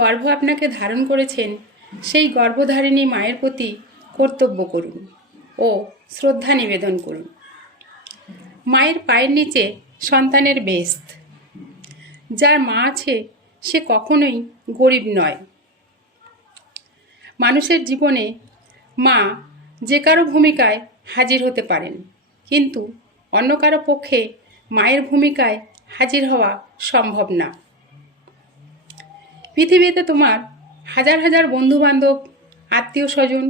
গর্ভ আপনাকে ধারণ করেছেন, সেই গর্ভধারিণী মায়ের প্রতি কর্তব্য করুন ও শ্রদ্ধা নিবেদন করুন। মায়ের পায়ের নিচে সন্তানের বেস্ত। যার মা আছে, সে কখনোই গরিব নয়। মানুষের জীবনে মা যে কারও ভূমিকায় হাজির হতে পারেন, কিন্তু অন্য কারও পক্ষে মায়ের ভূমিকায় হাজির হওয়া সম্ভব না। পৃথিবীতে তোমার হাজার হাজার বন্ধুবান্ধব, আত্মীয় স্বজন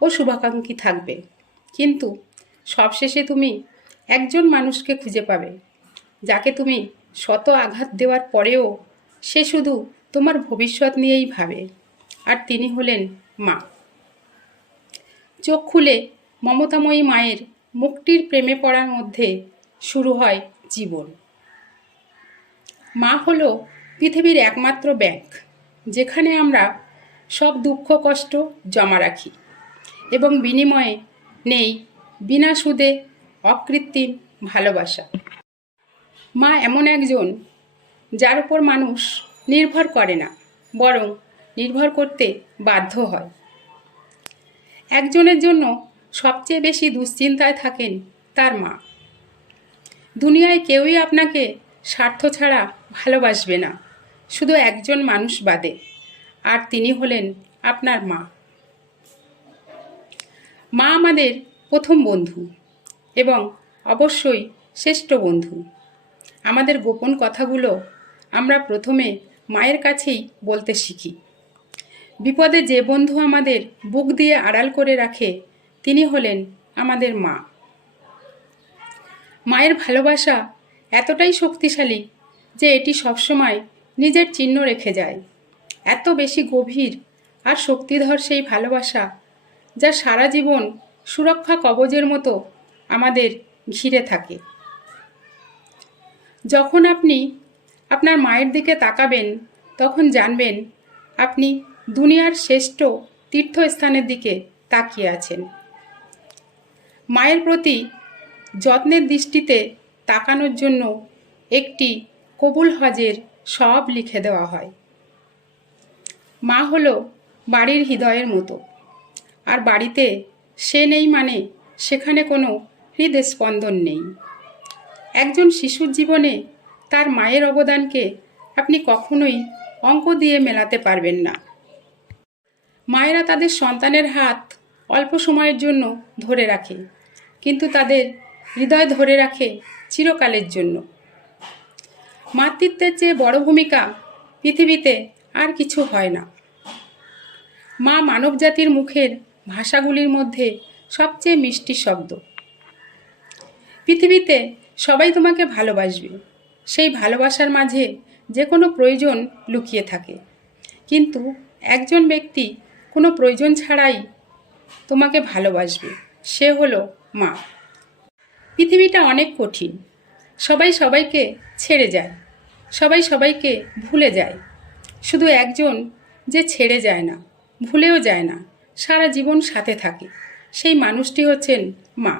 ও শুভাকাঙ্ক্ষী থাকবে। কিন্তু সবশেষে তুমি একজন মানুষকে খুঁজে পাবে, যাকে তুমি শত আঘাত দেওয়ার পরেও সে শুধু তোমার ভবিষ্যৎ নিয়েই ভাবে, আর তিনি হলেন মা। চোখ খুলে মমতাময়ী মায়ের মুখটির প্রেমে পড়ার মধ্যে শুরু হয় জীবন। মা হলো পৃথিবীর একমাত্র ব্যাংক যেখানে আমরা সব দুঃখ, কষ্ট জমা রাখি এবং বিনিময়ে নেই, বিনা সুদে অকৃত্রিম ভালোবাসা। মা এমন একজন যার উপর মানুষ নির্ভর করে না, বরং নির্ভর করতে বাধ্য হয়। একজনের জন্য সবচেয়ে বেশি দুশ্চিন্তায় থাকেন তার মা। দুনিয়ায় কেউই আপনাকে স্বার্থ ছাড়া ভালোবাসবে না। শুধু একজন মানুষ বাদে, আর তিনি হলেন আপনার মা। মা আমাদের প্রথম বন্ধু এবং অবশ্যই শ্রেষ্ঠ বন্ধু। আমাদের গোপন কথাগুলো আমরা প্রথমে মায়ের কাছেই বলতে শিখি। বিপদে যে বন্ধু আমাদের বুক দিয়ে আড়াল করে রাখে, তিনি হলেন আমাদের মা। মায়ের ভালোবাসা এতটাই শক্তিশালী যে এটি সবসময় নিজের চিহ্ন রেখে যায়। এত বেশি গভীর আর শক্তিধর সেই ভালোবাসা যা সারা জীবন সুরক্ষা কবজের মতো আমাদের ঘিরে থাকে। যখন আপনি আপনার মায়ের দিকে তাকাবেন, তখন জানবেন আপনি দুনিয়ার শ্রেষ্ঠ তীর্থস্থানের দিকে তাকিয়ে আছেন। মায়ের প্রতি যত্নের দৃষ্টিতে তাকানোর জন্য একটি কবুল হজের সব লিখে দেওয়া হয়। মা হলো বাড়ির হৃদয়ের মতো। আর বাড়িতে সে নেই মানে সেখানে কোনো হৃদস্পন্দন নেই। একজন শিশুর জীবনে তার মায়ের অবদানকে আপনি কখনোই অঙ্ক দিয়ে মেলাতে পারবেন না। মায়েরা তাদের সন্তানের হাত অল্প সময়ের জন্য ধরে রাখে, কিন্তু তাদের হৃদয় ধরে রাখে চিরকালের জন্য। মাতৃত্বের চেয়ে বড় ভূমিকা পৃথিবীতে আর কিছু হয় না। মা মানবজাতির মুখের ভাষাগুলির মধ্যে সবচেয়ে মিষ্টি শব্দ। পৃথিবীতে সবাই তোমাকে ভালোবাসবে। সেই ভালোবাসার মাঝে যে কোনো প্রয়োজন লুকিয়ে থাকে। কিন্তু একজন ব্যক্তি কোনো প্রয়োজন ছাড়াই তোমাকে ভালোবাসবে, সে হলো মা। পৃথিবীটা অনেক কঠিন। সবাই সবাইকে ছেড়ে যায়। সবাই সবাইকে ভুলে যায়। শুধু একজন যে ছেড়ে যায় না, ভুলেও যায় না, সারা জীবন সাথে থাকে। সেই মানুষটি হচ্ছেন মা।